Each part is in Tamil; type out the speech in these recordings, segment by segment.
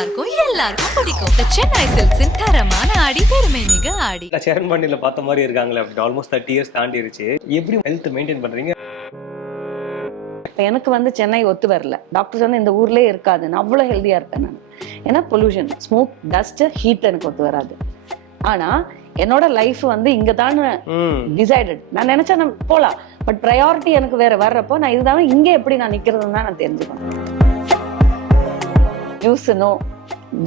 எல்லாருக்கும் பிடிக்கும் சென்னை சில்க்ஸின் தரமான ஆடி பெருமை மிக ஆடி. சேரன் பாண்டியில பார்த்த மாதிரி இருக்காங்களே அப்படி ஆல்மோஸ்ட் 30 இயர்ஸ் தாண்டிருச்சு. எப்படி ஹெல்த் மெயின்டைன் பண்றீங்க? எனக்கு வந்து சென்னை ஒத்து வரல. டாக்டர்ஸ் வந்து இந்த ஊர்லயே இருக்காது, நான் அவ்வளோ ஹெல்தியா இருப்பேன் நான். ஏன்னா பொல்யூஷன், ஸ்மோக், டஸ்ட், ஹீட் எனக்கு ஒத்து வராது. ஆனா என்னோட லைஃப் வந்து இங்க தான் டிசைடட். நான் நினைச்சா நான் போலாம், பட் ப்ரையாரிட்டி எனக்கு வேற வர்றப்போ நான் இதுதான் இங்க எப்படி நான் நிக்கிறதுன்னு தான் நான் தெரிஞ்சுக்கணும்.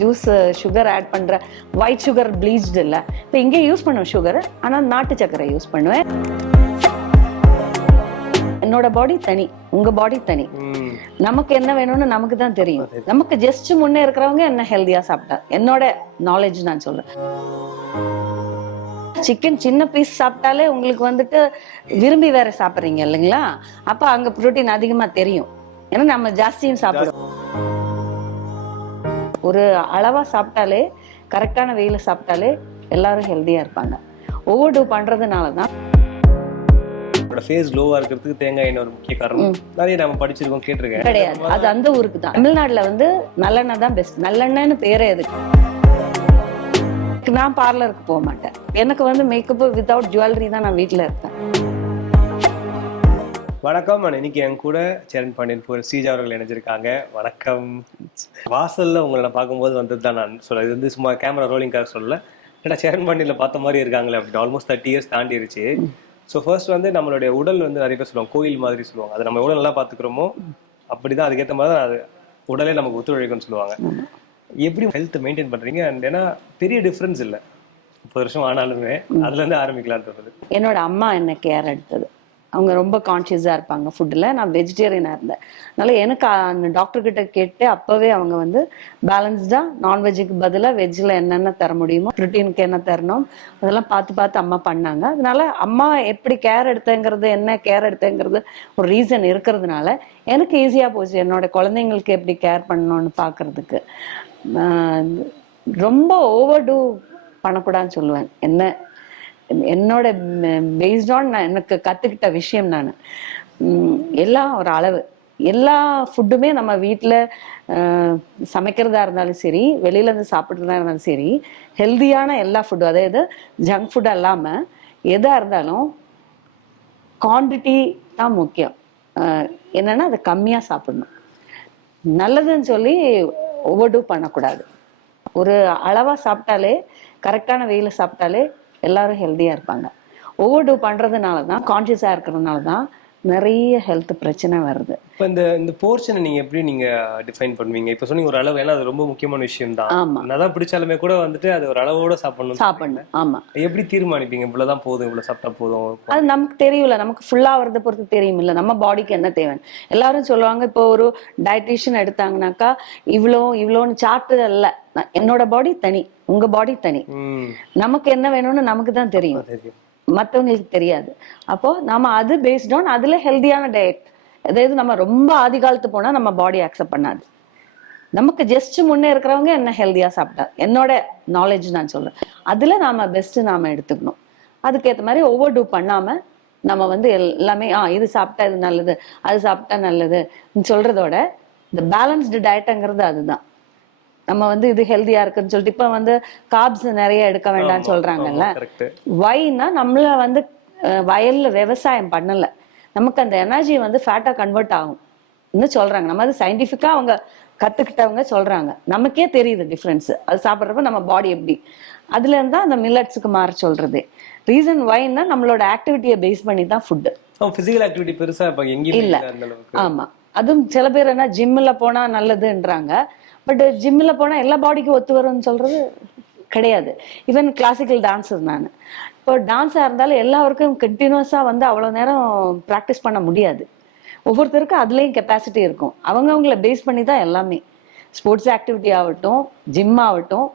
ஜூஸ் சுகர் ஆட் பண்ற, ஒயிட் சுகர் ப்ளீச்டு இல்லை. இப்போ இங்கே யூஸ் பண்ணுவேன் சுகர், ஆனால் நாட்டு சர்க்கரை யூஸ் பண்ணுவேன். என்னோட பாடி தனி, உங்க பாடி தனி. நமக்கு என்ன வேணும்னு நமக்கு தான் தெரியும். நமக்கு ஜஸ்ட் முன்னே இருக்கிறவங்க என்ன ஹெல்தியா சாப்பிட்டா, என்னோட நாலேஜ் நான் சொல்றேன். சிக்கன் சின்ன பீஸ் சாப்பிட்டாலே உங்களுக்கு வந்துட்டு விரும்பி வேற சாப்பிட்றீங்க இல்லைங்களா? அப்ப அங்க புரோட்டீன் அதிகமா தெரியும். ஏன்னா நம்ம ஜாஸ்தியும் சாப்பிடுவோம். ஒரு அளவா சாப்பிட்டாலே, கரெக்டான வெயில சாப்பிட்டாலே எல்லாரும் ஹெல்தியா இருப்பாங்க. ஓவர் டூ பண்றதுனாலதான் ஃபேஸ் லோவா இருக்கிறதுக்கு தேங்காய் எண்ணெய் ஒரு முக்கிய காரணம். நிறைய நம்ம படிச்சிருக்கோம், கேட்டிருக்கேன். கிடையாது, அது அந்த ஊருக்கு தான். தமிழ்நாட்டுல வந்து நல்லெண்ணெய் தான் பெஸ்ட். நல்லெண்ணெய்னு பேரே எதுக்கு? நான் பார்லருக்கு போக மாட்டேன். எனக்கு வந்து மேக்கப் வித்தவுட் ஜுவல்லரி தான் நான் வீட்டுல இருப்பேன். வணக்கம். இன்னைக்கு என் கூட சேரன் பாண்டியன் ஸ்ரீஜா அவர்கள் இணைஞ்சிருக்காங்க. வணக்கம். வாசல்ல உங்களை பார்க்கும்போது வந்தது தான் நான் சொல்ல. இது வந்து சும்மா கேமரா ரோலிங்காக சொல்லல. ஏன்னா சேரன் பாண்டியில பார்த்த மாதிரி இருக்காங்களே அப்படி ஆல்மோஸ்ட் 30 இயர்ஸ் தாண்டிருச்சு. ஸோ ஃபர்ஸ்ட் வந்து நம்மளுடைய உடல் வந்து நிறைய பேர் சொல்லுவாங்க கோயில் மாதிரி சொல்லுவாங்க. அது நம்ம எவ்வளோ நல்லா பார்த்துக்கிறோமோ அப்படிதான், அதுக்கேற்ற மாதிரி தான் அது உடலே நமக்கு ஒத்துழைக்கும்னு சொல்லுவாங்க. எப்படி ஹெல்த் மெயின்டைன் பண்றீங்க? அண்ட் ஏன்னா பெரிய டிஃப்ரென்ஸ் இல்லை, 30 வருஷம் ஆனாலுமே அதுல இருந்து ஆரம்பிக்கலான்னு தோணுது. என்னோட அம்மா என்ன கேர் எடுத்தது. அவங்க ரொம்ப கான்சியஸாக இருப்பாங்க ஃபுட்டில். நான் வெஜிடேரியனாக இருந்தேன். அதனால எனக்கு அந்த டாக்டர்கிட்ட கேட்டு அப்போவே அவங்க வந்து பேலன்ஸ்டாக நான்வெஜ்ஜுக்கு பதிலாக வெஜ்ஜில் என்னென்ன தர முடியுமோ, ப்ரோட்டீனுக்கு என்ன தரணும், அதெல்லாம் பார்த்து அம்மா பண்ணாங்க. அதனால அம்மா எப்படி கேர் எடுத்தேங்கிறது, என்ன கேர் எடுத்தேங்கிறது ஒரு ரீசன் இருக்கிறதுனால எனக்கு ஈஸியாக போச்சு என்னோட குழந்தைங்களுக்கு எப்படி கேர் பண்ணணும்னு பார்க்கறதுக்கு. ரொம்ப ஓவர் டூ பண்ணக்கூடாதுன்னு சொல்லுவேன். என்னோட பேஸ்ட் ஆன் நான் எனக்கு கத்துக்கிட்ட விஷயம். நான் எல்லாம் ஒரு அளவு, எல்லா ஃபுட்டுமே நம்ம வீட்டில் சமைக்கிறதா இருந்தாலும் சரி, வெளியில இருந்து சாப்பிட்றதா இருந்தாலும் சரி, ஹெல்தியான எல்லா ஃபுட்டும், அதாவது ஜங்க் ஃபுட் இல்லாமல் எதா இருந்தாலும் குவான்டிட்டி தான் முக்கியம். என்னன்னா அதை கம்மியாக சாப்பிடணும். நல்லதுன்னு சொல்லி ஓவர் டூ பண்ணக்கூடாது. ஒரு அளவாக சாப்பிட்டாலே, கரெக்டான வெயில சாப்பிட்டாலே எல்லாரும் ஹெல்தியா இருப்பாங்க. ஓவர் டூ பண்றதுனால தான், கான்சியஸா இருக்கிறதுனால தான் நிறைய ஹெல்த் பிரச்சனை வருது. இப்போ இந்த போர்ஷனை நீங்க எப்படி நீங்க டிஃபைன் பண்ணுவீங்க? இப்போ சொன்னீங்க ஒரு அளவு, ஏன்னா அது ரொம்ப முக்கியமான விஷயம் தான். ஆமா, என்னதான் பிடிச்சாலுமே கூட வந்துட்டு அது ஒரு அளவோட சாப்பிடணும். ஆமா. எப்படி தீர்மானிப்பீங்க இவ்வளவுதான் போதும், இவ்வளவு சாப்பிட்டா போதும்? அது நமக்கு தெரியல, நமக்கு ஃபுல்லா வரதை பொறுத்து தெரியும் இல்ல, நம்ம பாடிக்கு என்ன தேவை. எல்லாரும் சொல்லுவாங்க, இப்போ ஒரு டயட்டிஷியன் எடுத்தாங்கன்னாக்கா இவ்வளோன்னு சார்ட் இல்ல. என்னோட பாடி தனி, உங்க பாடி தனி. நமக்கு என்ன வேணும்னு நமக்கு தான் தெரியும், மற்றவங்களுக்கு தெரியாது. அப்போ நம்ம அது பேஸ்ட் ஆன் அதுல ஹெல்தியான டயட். அதாவது நம்ம ரொம்ப ஆதி காலத்து போனா நம்ம பாடி அக்செப்ட் பண்ணாது. நமக்கு ஜஸ்ட் முன்னே இருக்கிறவங்க என்ன ஹெல்தியா சாப்பிட்டா, என்னோட நாலேஜ் நான் சொல்றேன், அதுல நாம பெஸ்ட் நாம எடுத்துக்கணும். அதுக்கேற்ற மாதிரி ஓவர் டூ பண்ணாம நம்ம வந்து எல்லாமே இது சாப்பிட்டா இது நல்லது, அது சாப்பிட்டா நல்லது சொல்றதோட இந்த பேலன்ஸ்டு டயட்டுங்கிறது அதுதான். நம்ம வந்து இது ஹெல்தியா இருக்குன்னு சொல்லிட்டு இப்ப வந்து கார்ப்ஸ் நிறைய எடுக்க வேண்டாம்னு சொல்றாங்கல்ல. வைனா நம்மள வந்து வயல்ல விவசாயம் பண்ணல, நமக்கு அந்த எனர்ஜி வந்து ஃபேட்டா கன்வெர்ட் ஆகும் சொல்றாங்க. நம்ம அது சயின்டிஃபிக்கா அவங்க கத்துக்கிட்டவங்க சொல்றாங்க. நமக்கே தெரியுது டிஃபரன்ஸ். அது சாப்பிட்றப்ப நம்ம பாடி எப்படி, அதுல இருந்தா அந்த மில்லட்ஸுக்கு மாற சொல்றது. ரீசன் வைன்னா நம்மளோட ஆக்டிவிட்டியை பேஸ் பண்ணி தான் ஃபுட்டு. பிசிக்கல் ஆக்டிவிட்டி பெருசா இல்ல. ஆமா, அதுவும் சில பேர் என்ன ஜிம்ல போனா நல்லதுன்றாங்க. பட் ஜிம்ல போனா எல்லா பாடிக்கும் ஒத்து வரும்னு சொல்றது கிடையாது. ஈவன் கிளாசிக்கல் டான்ஸர் நான். இப்போ டான்ஸா இருந்தாலும் எல்லாருக்கும் கண்டினியூஸா வந்து அவ்வளவு நேரம் ப்ராக்டிஸ் பண்ண முடியாது. ஒவ்வொருத்தருக்கும் அதுலயும் கெப்பாசிட்டி இருக்கும். அவங்கவுங்கள பேஸ் பண்ணி தான் எல்லாமே. ஸ்போர்ட்ஸ் ஆக்டிவிட்டி ஆகட்டும், ஜிம் ஆகட்டும்,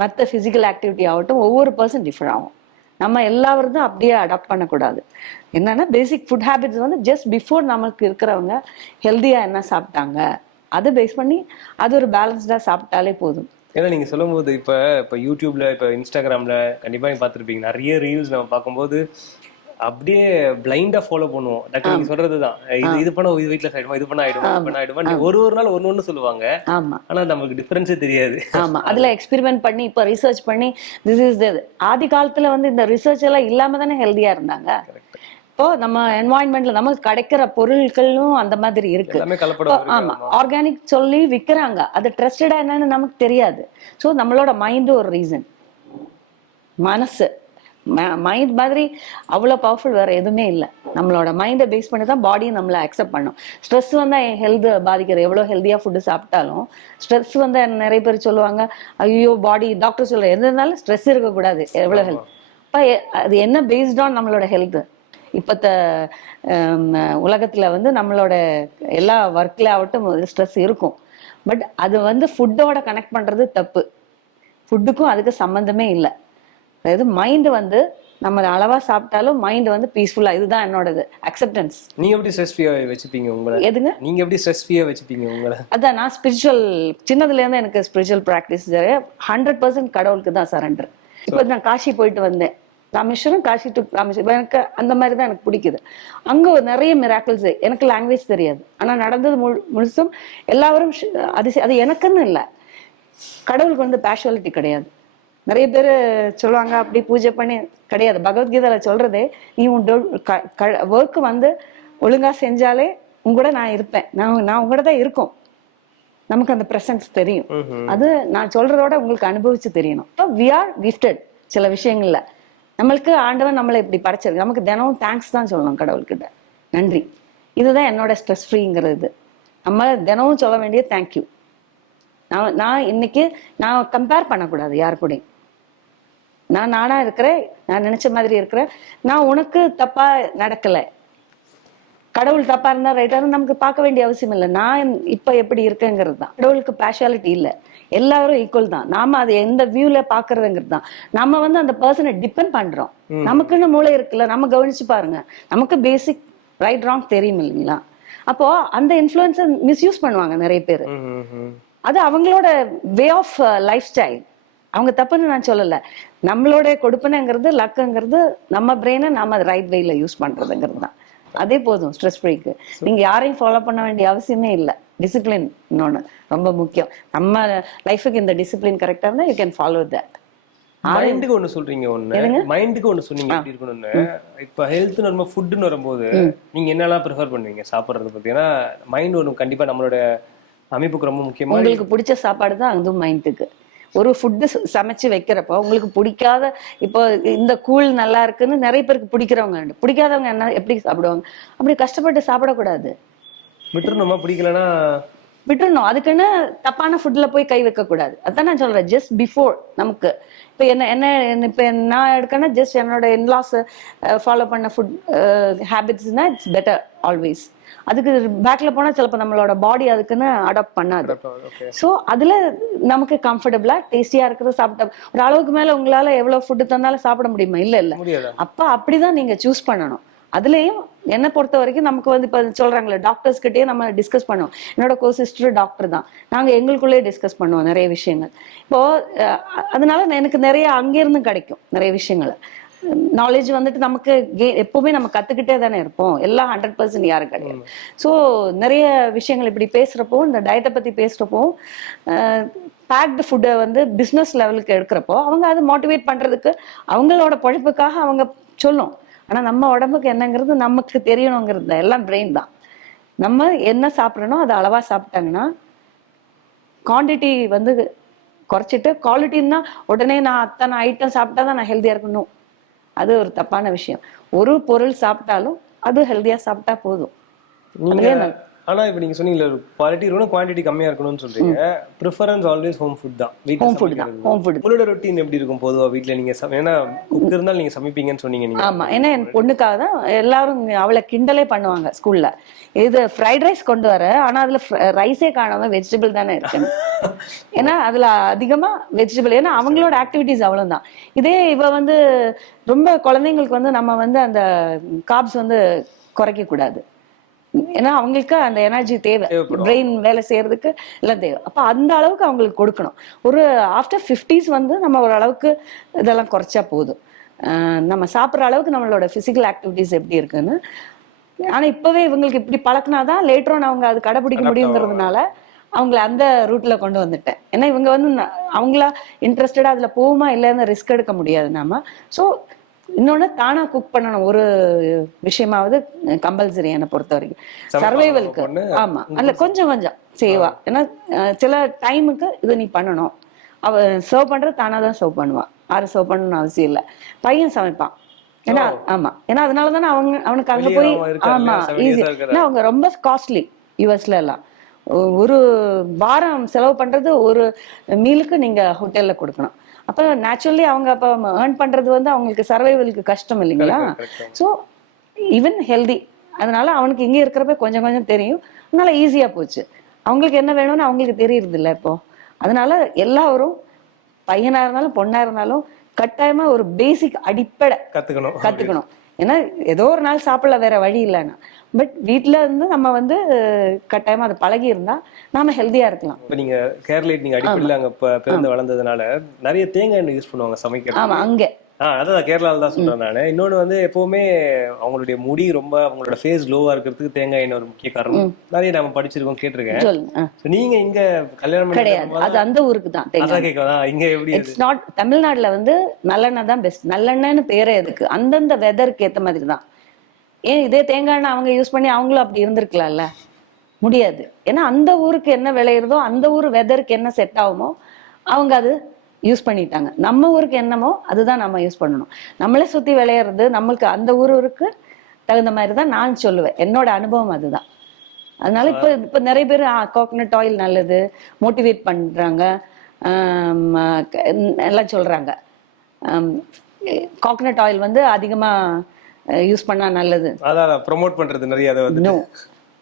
மற்ற பிசிக்கல் ஆக்டிவிட்டி ஆகட்டும், ஒவ்வொரு பர்சன் டிஃபர் ஆகும். நம்ம எல்லாரும் அப்படியே அடாப்ட் பண்ணக்கூடாது. என்னன்னா பேசிக் ஃபுட் ஹேபிட்ஸ் வந்து ஜஸ்ட் பிஃபோர் நமக்கு இருக்கிறவங்க ஹெல்தியா என்ன சாப்பிட்டாங்க அதை பேஸ் பண்ணி அது ஒரு பேலன்ஸ்டா சாப்பிட்டாலே போதும். ஏன்னா நீங்க சொல்லும் போது இப்ப யூடியூப்ல, இப்ப இன்ஸ்டாகிராம்ல கண்டிப்பா நீங்க பார்த்துருப்பீங்க, நிறைய ரீல்ஸ் நம்ம பார்க்கும்போது அப்படியே பிளைண்டா ஃபாலோ பண்ணுவோம். டாக்டர் நீங்க சொல்றதுதான். இது பண்ணா இது வீட்ல ஆயிடுமா, இது பண்ணா ஆயிடுமா, இது பண்ணா ஆயிடுமா, ஒரு நாள் ஒன்னு சொல்லுவாங்க. ஆமா ஆனா நமக்கு டிஃபரன்ஸே தெரியாது. ஆமா அதுல எக்ஸ்பெரிமெண்ட் பண்ணி இப்ப ரிசர்ச் பண்ணி திஸ் இஸ் ஆதி காலத்துல வந்து இந்த ரிசர்ச் எல்லாம் இல்லாம தானே ஹெல்தியா இருந்தாங்க. இப்போ நம்ம என்வாயன்மெண்ட்ல நமக்கு கிடைக்கிற பொருட்களும் அந்த மாதிரி இருக்கு. எல்லாமே கலப்படம். ஆமா ஆர்கானிக் சொல்லி விக்கிறாங்க, அது ட்ரஸ்டடா என்னன்னு நமக்கு தெரியாது. ஸோ நம்மளோட மைண்ட் ஒரு ரீசன், மனசு மைண்ட் மாதிரி அவ்வளோ பவர்ஃபுல் வேற எதுவுமே இல்லை. நம்மளோட மைண்டை பேஸ் பண்ணி தான் பாடியும் நம்மளை அக்செப்ட் பண்ணும். ஸ்ட்ரெஸ் வந்தா என் ஹெல்த் பாதிக்கிறது. எவ்வளோ ஹெல்த்தியாக ஃபுட்டு சாப்பிட்டாலும் ஸ்ட்ரெஸ் வந்து நிறைய பேர் சொல்லுவாங்க, ஐயோ பாடி டாக்டர் சொல்ற எது இருந்தாலும் ஸ்ட்ரெஸ் இருக்கக்கூடாது, எவ்வளோ ஹெல்த். இப்போ அது என்ன பேஸ்ட் ஆன் நம்மளோட ஹெல்த். இப்பத்த உலகத்துல வந்து நம்மளோட எல்லா ஒர்க்ல ஆகட்டும் ஸ்ட்ரெஸ் இருக்கும். பட் அது வந்து ஃபுட்டோட கனெக்ட் பண்றது தப்பு. ஃபுட்டுக்கும் அதுக்கு சம்மந்தமே இல்லை. அதாவது மைண்ட் வந்து நம்ம அளவா சாப்பிட்டாலும் மைண்ட் வந்து பீஸ்ஃபுல்லா, இதுதான் என்னோடது அக்செப்டன்ஸ். நீங்க எப்படி ஸ்ட்ரெஸ் ஃப்ரீயா வச்சுப்பீங்க உங்களை? எதுங்க? நீங்க எப்படி ஸ்ட்ரெஸ் ஃப்ரீயா வச்சுப்பீங்க உங்களை? அதான் நான் ஸ்பிரிச்சுவல், சின்னதுல இருந்து எனக்கு ஸ்பிரிச்சுவல் ப்ராக்டிஸ் 100% கடவுளுக்கு தான் சரண்டர். இப்போ நான் காஷி போயிட்டு வந்தேன், ராமேஸ்வரம் காஷி டு ராமேஸ்வரம், எனக்கு அந்த மாதிரி தான் எனக்கு பிடிக்குது. அங்க நிறைய மிராக்கிள்ஸ். எனக்கு லாங்குவேஜ் தெரியாது, ஆனா நடந்தது முழுசும் எல்லாரும் அது எனக்குன்னு இல்லை, கடவுளுக்கு வந்து பேஷுவாலிட்டி கிடையாது. நிறைய பேர் சொல்லுவாங்க அப்படி பூஜை பண்ணி, கிடையாது. பகவத்கீதையில சொல்றதே, நீ உன் ஒர்க்கு வந்து ஒழுங்கா செஞ்சாலே உங்கூட நான் இருப்பேன், நான் உங்கூட தான் இருக்கும். நமக்கு அந்த பிரசன்ஸ் தெரியும். அது நான் சொல்றதோட உங்களுக்கு அனுபவிச்சு தெரியணும். வி ஆர் கிஃப்டட் சில விஷயங்கள்ல. நம்மளுக்கு ஆண்டவன் நம்மளை இப்படி படைச்சிருக்கு. நமக்கு தினமும் தேங்க்ஸ் தான் சொல்லணும் கடவுள்கிட்ட, நன்றி. இதுதான் என்னோட ஸ்ட்ரெஸ் ஃப்ரீங்கிறது. நம்ம தினமும் சொல்ல வேண்டிய தேங்க்யூ. நான் இன்னைக்கு நான் கம்பேர் பண்ணக்கூடாது யாரு கூடயும். நான் நானா இருக்கிறேன், நான் நினைச்ச மாதிரி இருக்கிறேன். நான் உனக்கு தப்பா நடக்கல, கடவுள் தப்பா இருந்தா ரைட்டா நமக்கு பார்க்க வேண்டிய அவசியம் இல்லை. நான் இப்ப எப்படி இருக்கேங்கிறது தான். கடவுளுக்கு பேஷுவாலிட்டி இல்லை, எல்லாரும் ஈக்குவல் தான். நாம அதை எந்த வியூல பாக்குறதுங்கிறது தான். நம்ம வந்து அந்த பர்சனை டிபெண்ட் பண்றோம். நமக்குன்னு மூளை இருக்குல்ல, நம்ம கவனிச்சு பாருங்க. நமக்கு பேசிக் ரைட் ராங் தெரியும் இல்லைங்களா? அப்போ அந்த இன்ஃப்ளூயன்ஸை மிஸ்யூஸ் பண்ணுவாங்க நிறைய பேர். அது அவங்களோட வே ஆஃப் லைஃப் ஸ்டைல். அவங்க தப்புன்னு நான் சொல்லல. நம்மளோட கொடுப்பனைங்கிறது, லக்குங்கிறது நம்ம பிரெயினை நம்ம ரைட் வேல யூஸ் பண்றதுங்கிறது தான். அதே போதும் ஸ்ட்ரெஸ் ஃப்ரீக்கு. நீங்க யாரையும் ஃபாலோ பண்ண வேண்டிய அவசியமே இல்லை. டிசிப்ளின் இன்னொன்னு ரொம்ப முக்கியம். நம்ம லைஃபுக்கு இந்த டிசிப்ளின் கரெக்டா இருந்தா யூ கேன் ஃபாலோ தட். மைண்டுக்கு ஒண்ணு சொல்றீங்க, மைண்டுக்கு ஒண்ணு சொன்னீங்க எப்படி இருக்கணும்னு. இப்ப ஹெல்த் நம்ம ஃபுட்னு வரும்போது நீங்க என்னெல்லாம் ப்ரிஃபர் பண்ணுவீங்க சாப்பிடுறது பத்தி? ஏன்னா மைண்ட் ஒண்ணு கண்டிப்பா நம்மளோட அமைப்புக்கு ரொம்ப முக்கியமா. உங்களுக்கு பிடிச்ச சாப்பாடு தான் அதுவும் மைண்டுக்கு. ஒரு ஃபுட்டு சமைச்சு வைக்கிறப்போ உங்களுக்கு பிடிக்காத, இப்போ இந்த கூழ் நல்லா இருக்குன்னு நிறைய பேருக்கு பிடிக்கிறவங்க, பிடிக்காதவங்க என்ன எப்படி சாப்பிடுவாங்க? அப்படி கஷ்டப்பட்டு சாப்பிடக்கூடாது. விட்டுறணுமா? பிடிக்கலன்னா விட்டுறணும். அதுக்குன்னு தப்பான ஃபுட்ல போய் கை வைக்க கூடாது. அதான் நான் சொல்றேன். ஜஸ்ட் பிஃபோர் நமக்கு இப்போ என்ன இப்போ நான் எடுக்கன்னா ஜஸ்ட் என்னோட இன்லாஸ் ஃபாலோ பண்ண ஃபுட் ஹேபிட்ஸ்னா இட்ஸ் பெட்டர் ஆல்வேஸ். அதுக்கு பேக்ல போனா சிலப்போ நம்மளோட பாடி அதுக்குன்னு அடாப்ட் பண்ணாது. ஸோ அதுல நமக்கு கம்ஃபர்டபுளா டேஸ்டியா இருக்கிறது சாப்பிட்டா, ஒரு அளவுக்கு மேல உங்களால எவ்வளவு ஃபுட்டு தந்தாலும் சாப்பிட முடியுமா? இல்ல. அப்ப அப்படிதான் நீங்க சூஸ் பண்ணணும். அதுலயும் என்ன பொறுத்த வரைக்கும் நமக்கு வந்து இப்ப சொல்றாங்களே, டாக்டர்ஸ் கிட்டயே நம்ம டிஸ்கஸ் பண்ணுவோம். என்னோட கோ சிஸ்டர் டாக்டர் தான், நாங்க எங்களுக்குள்ளேயே டிஸ்கஸ் பண்ணுவோம் நிறைய விஷயங்கள். இப்போ அதனால எனக்கு நிறைய அங்கிருந்து கிடைக்கும் நிறைய விஷயங்கள். நாலேஜ் வந்துட்டு நமக்கு எப்பவுமே நம்ம கத்துக்கிட்டே தானே இருப்போம். எல்லாம் 100% யாரும் கிடையாது. ஸோ நிறைய விஷயங்கள் இப்படி பேசுறப்போ, இந்த டயட்டை பத்தி பேசுறப்போ, பேக்டு ஃபுட்டை வந்து பிஸ்னஸ் லெவலுக்கு எடுக்கிறப்போ அவங்க அதை மோட்டிவேட் பண்றதுக்கு அவங்களோட பொழைப்புக்காக அவங்க சொல்லும். ஆனா நம்ம உடம்புக்கு என்னங்கிறது நமக்கு தெரியணுங்கிறது எல்லாம் பிரெயின் தான். நம்ம என்ன சாப்பிடணும் அதை அளவா சாப்பிட்டாங்கன்னா, குவான்டிட்டி வந்து குறைச்சிட்டு குவாலிட்டின்னா உடனே நான் அத்தனை ஐட்டம் சாப்பிட்டா தான் நான் ஹெல்த்தியா இருக்கணும், அது ஒரு தப்பான விஷயம். ஒரு பொருள் சாப்பிட்டாலும் அது ஹெல்த்தியா சாப்பிட்டா போதும். ஆனா இப்ப நீங்க சொன்னீங்கல குவாலிட்டி இருக்கணும், குவாண்டிட்டி கம்மியா இருக்கணும்னு சொல்றீங்க. ப்ரிஃபரன்ஸ் ஆல்வேஸ் ஹோம் ஃபுட் தான். ஹோம் ஃபுட் தான். Home food. உங்களோட ரொட்டீன் எப்படி இருக்கும் பொதுவா வீட்ல? நீங்க ஏன்னா குக் இருந்தாலும் நீங்க சமைப்பீங்கன்னு சொன்னீங்க நீங்க. ஆமா, ஏன்னா என் பொண்ணுக்காக தான் எல்லாரும் அவளை கிண்டலே பண்ணுவாங்க ஸ்கூல்ல. இது ஃப்ரைட் ரைஸ் கொண்டு வர, ஆனா அதுல ரைஸே காணாம வெஜிடபிள் தானே இருக்கு. ஏன்னா அதுல அதிகமா வெஜிடபிள், ஏன்னா அவங்களோட ஆக்டிவிட்டிஸ் அவ்வளவுதான். இதே இவ வந்து ரொம்ப குழந்தைங்களுக்கு வந்து நம்ம வந்து அந்த கார்ப்ஸ் வந்து குறைக்க கூடாது. ஏன்னா அவங்களுக்கு அந்த எனர்ஜி தேவை, பிரெயின் வேலை செய்யறதுக்கு எல்லாம் தேவை. அப்ப அந்த அளவுக்கு அவங்களுக்கு கொடுக்கணும். ஒரு ஆஃப்டர் 50s வந்து நம்ம ஒரு அளவுக்கு இதெல்லாம் குறைச்சா போதும். நம்ம சாப்பிட்ற அளவுக்கு நம்மளோட பிசிக்கல் ஆக்டிவிட்டிஸ் எப்படி இருக்குன்னு. ஆனா இப்பவே இவங்களுக்கு இப்படி பழக்கினாதான் லேட்டர் அவங்க அது கடைபிடிக்க முடியுங்கிறதுனால அவங்கள அந்த ரூட்ல கொண்டு வந்துட்டேன். ஏன்னா இவங்க வந்து அவங்களா இன்ட்ரெஸ்டடா அதுல போகுமா இல்லைன்னு ரிஸ்க் எடுக்க முடியாது நாம. ஸோ இன்னொன்னு தானா குக் பண்ணணும் ஒரு விஷயமாவது கம்பல்சரி என்னை பொறுத்த வரைக்கும் சர்வைவலுக்கு. ஆமா, அல்ல கொஞ்சம் கொஞ்சம் செய்வா. ஏன்னா சில டைமுக்கு இது நீ பண்ணணும். அவ சர்வ் பண்றது தானா தான் சர்வ் பண்ணுவா, யாரும் சர்வ் பண்ணணும்னு அவசியம் இல்லை. பையன் சமைப்பான். ஏன்னா ஆமா, ஏன்னா அதனாலதானே அவனுக்கு அங்க போய் ஆமா ஈஸி. ஏன்னா அவங்க ரொம்ப காஸ்ட்லி யூஎஸ்ல எல்லாம். ஒரு வாரம் செலவு பண்றது ஒரு மீலுக்கு நீங்க ஹோட்டல்ல கொடுக்கணும். அப்ப நேச்சுரலி அவங்க அப்ப ஏர்ன் பண்றது வந்து அவங்களுக்கு சர்வைவலுக்கு கஷ்டம் இல்லைங்களா. So even healthy. அதனால அவனுக்கு இங்க இருக்கிறப்ப கொஞ்சம் கொஞ்சம் தெரியும். அதனால ஈஸியா போச்சு. அவங்களுக்கு என்ன வேணும்னு அவங்களுக்கு தெரியறது இல்லை இப்போ. அதனால எல்லாரும் பையனா இருந்தாலும் பொண்ணா இருந்தாலும் கட்டாயமா ஒரு பேசிக் அடிப்படை கத்துக்கணும். ஏன்னா ஏதோ ஒரு நாள் சாப்பிடல, வேற வழி இல்லைன்னா. பட் வீட்டுல இருந்து நம்ம வந்து கட்டாயமா அதை பழகி இருந்தா நாம ஹெல்தியா இருக்கலாம். இப்ப நீங்க கேரளா நீங்க அடிப்படையில் அங்க பிறந்து வளர்ந்ததுனால நிறைய தேங்காய் எண்ணெய் யூஸ் பண்ணுவாங்க சமைக்கிறது. ஆமா, அங்க அதான் கேரளால தான் சொல்றேன் நானு. இன்னொன்னு வந்து எப்பவுமே அவங்களுடைய முடி ரொம்ப அவங்களோட ஃபேஸ் லோவா இருக்கிறதுக்கு தேங்காய் எண்ணெய் ஒரு முக்கிய காரணம். நிறைய நம்ம படிச்சிருக்கோம், கேட்டிருக்கேன். நீங்க இங்க கல்யாணம் கிடையாது, அது அந்த ஊருக்கு தான். இங்க எப்படி இட்ஸ் நாட். தமிழ்நாட்டுல வந்து நல்லெண்ணெய் தான் பெஸ்ட். நல்லெண்ணெய்னு பேரே எதுக்கு, அந்தந்த வெதருக்கு ஏத்த மாதிரி தான். ஏன் இதே தேங்காய் எண்ணெய் அவங்க யூஸ் பண்ணி அவங்களும் அப்படி இருந்திருக்கலாம்ல? முடியாது. ஏன்னா அந்த ஊருக்கு என்ன விளையிறதோ, அந்த ஊர் வெதருக்கு என்ன செட் ஆகுமோ அவங்க அது யூஸ் பண்ணிட்டாங்க. நம்ம ஊருக்கு என்னமோ அதுதான் நம்ம யூஸ் பண்ணணும். நம்மளே சுத்தி விளையிறது நம்மளுக்கு அந்த ஊருக்கு தகுந்த மாதிரி தான் நான் சொல்லுவேன். என்னோட அனுபவம் அதுதான். அதனால இப்ப நிறைய பேர் கோகனட் ஆயில் நல்லது மோட்டிவேட் பண்றாங்க, எல்லாம் சொல்றாங்க. கோகனட் ஆயில் வந்து அதிகமா யூஸ் பண்ணா நல்லது, அதான் ப்ரோமோட் பண்றது நிறைய.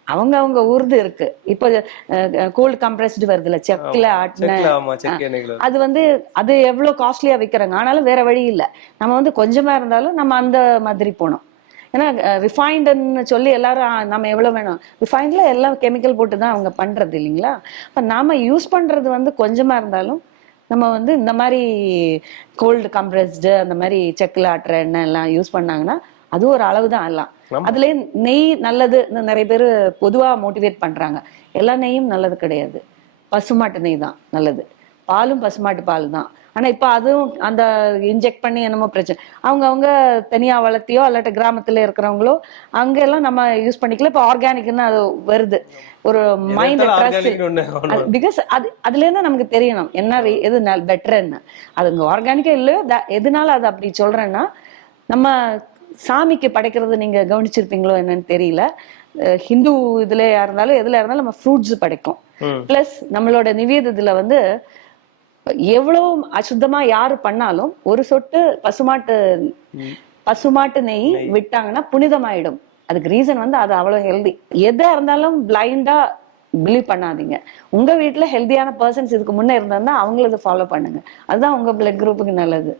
அவங்க ஊர்து இருக்கு. இப்போ கோல்ட் கம்ப்ரஸ்டு வருதுல, செக்ல ஆட்டின, அது வந்து அது எவ்வளவு காஸ்ட்லியா விற்கிறாங்க. ஆனாலும் வேற வழி இல்லை, நம்ம வந்து கொஞ்சமா இருந்தாலும் நம்ம அந்த மாதிரி போனோம். ஏன்னா ரிஃபைண்டுன்னு சொல்லி எல்லாரும் நம்ம எவ்வளவு வேணும், ரிஃபைண்ட்ல எல்லாம் கெமிக்கல் போட்டு தான் அவங்க பண்றது இல்லைங்களா. அப்ப நாம யூஸ் பண்றது வந்து கொஞ்சமா இருந்தாலும் நம்ம வந்து இந்த மாதிரி கோல்டு கம்ப்ரஸ்டு அந்த மாதிரி செக்ல ஆட்டுற எண்ணெய் எல்லாம் யூஸ் பண்ணாங்கன்னா அது ஒரு அளவு தான். எல்லாம் அதுலயே நெய் நல்லது நிறைய பேர் பொதுவா மோட்டிவேட் பண்றாங்க. எல்லா நெய்யும் நல்லது கிடையாது, பசுமாட்டு நெய் தான் நல்லது, பாலும் பசுமாட்டு பால் தான். ஆனா இப்ப அதுவும் அந்த இன்ஜெக்ட் பண்ணி என்னமோ பிரச்சனை. அவங்க தனியா வளர்த்தியோ அல்லாட்ட கிராமத்துல இருக்கிறவங்களோ அங்க எல்லாம் நம்ம யூஸ் பண்ணிக்கல. இப்ப ஆர்கானிக்னு அது வருது, ஒரு மைண்ட் ட்ரஸ்ட். பிகாஸ் அதுல இருந்து நமக்கு தெரியணும் என்ன எது பெட்டர்ன்னு. அதுங்க ஆர்கானிக்கா இல்லையோ எதுனால அது அப்படி சொல்றேன்னா, நம்ம சாமிக்கு படைக்கிறது நீங்க கவனிச்சிருப்பீங்களோ என்னன்னு தெரியல. ஹிந்து இதுல இருந்தாலும் எதுல இருந்தாலும் நம்ம ஃப்ரூட்ஸ் படைக்கும். பிளஸ் நம்மளோட நிவேதத்துல வந்து எவ்வளவு அசுத்தமா யாரு பண்ணாலும் ஒரு சொட்டு பசுமாட்டு நெய் விட்டாங்கன்னா புனிதமாயிடும். அதுக்கு ரீசன் வந்து அது அவ்வளவு ஹெல்தி. எதா இருந்தாலும் பிளைண்டா பிலீவ் பண்ணாதீங்க. உங்க வீட்டுல ஹெல்தியான பர்சன்ஸ் இதுக்கு முன்னே இருந்தா அவங்கள ஃபாலோ பண்ணுங்க. அதுதான் உங்க பிளட் குரூப்புக்கு நல்லது.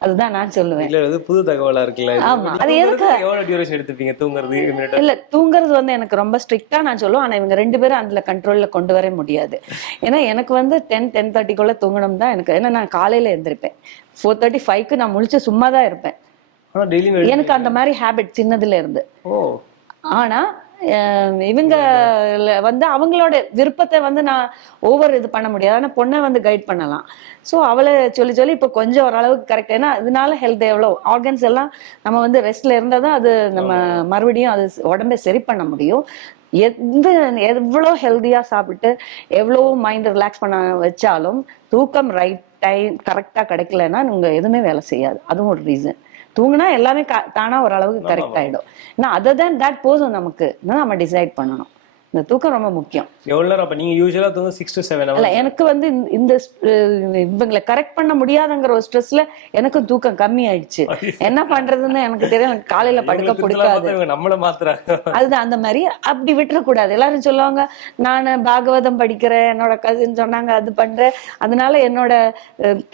அதுதான் நான் சொல்லுவேன். புது தகவலா இருக்குல்ல. ஆமா, அது எதுக்கு எவ்வளவு டியூரேஷன் எடுத்துப்பீங்க தூங்குறது? இல்ல, தூங்குறது வந்து எனக்கு ரொம்ப ஸ்ட்ரிக்டா நான் சொல்லுவேன். ஆனா இவங்க 2 பேரும் அதுல கண்ட்ரோல்ல கொண்டு வர முடியாது. ஏன்னா எனக்கு வந்து 10-10:30 தூங்கணும் தான் எனக்கு. ஏன்னா நான் காலையில எழுந்திருப்பேன் 4:35 நான் முழிச்சு சும்மா தான் இருப்பேன். எனக்கு அந்த மாதிரி ஹேபிட் சின்னதுல இருந்து. ஆனா இவங்க வந்து அவங்களோட விருப்பத்தை வந்து நான் ஓவர் இது பண்ண முடியாது. ஆனா பொண்ணை வந்து கைட் பண்ணலாம். ஸோ அவளை சொல்லி இப்ப கொஞ்சம் ஓரளவுக்கு கரெக்ட். ஏன்னா இதனால ஹெல்த் எவ்வளோ ஆர்கன்ஸ் எல்லாம் நம்ம வந்து ரெஸ்ட்ல இருந்தாதான் அது நம்ம மறுபடியும் அது உடம்பை சரி பண்ண முடியும். எவ்வளோ ஹெல்தியா சாப்பிட்டு எவ்வளோ மைண்ட் ரிலாக்ஸ் பண்ண வச்சாலும் தூக்கம் ரைட் டைம் கரெக்டா கிடைக்கலன்னா நீங்க எதுவுமே வேலை செய்யாது. அதுவும் ஒரு ரீசன். தூங்குனா எல்லாமே தானா ஓரளவுக்கு கரெக்ட் ஆயிடும். ஏன்னா அதர் தேன் தட் போதும் நமக்கு. நம்ம டிசைட் பண்ணணும். இந்த தூக்கம் ரொம்ப முக்கியம். எவ்வளவு நேரம் அப்ப நீங்க யூசுவலா தூங்க 6 to 7 இல்ல, எனக்கு வந்து இந்த இவங்களை கரெக்ட் பண்ண முடியாதுங்கிற ஒரு ஸ்ட்ரெஸ்ல எனக்கு தூக்கம் கம்மி ஆயிடுச்சு. என்ன பண்றதுன்னு எனக்கு தெரியும். காலையில படுக்க பிடிக்காது. நம்மள மாத்துறாங்க. அதுதான் அந்த மாதிரி அப்படி விட்டுறக்கூடாது. எல்லாரும் சொல்லுவாங்க நான் பாகவதம் படிக்கிறேன், என்னோட கசின் சொன்னாங்க அது பண்றேன், அதனால என்னோட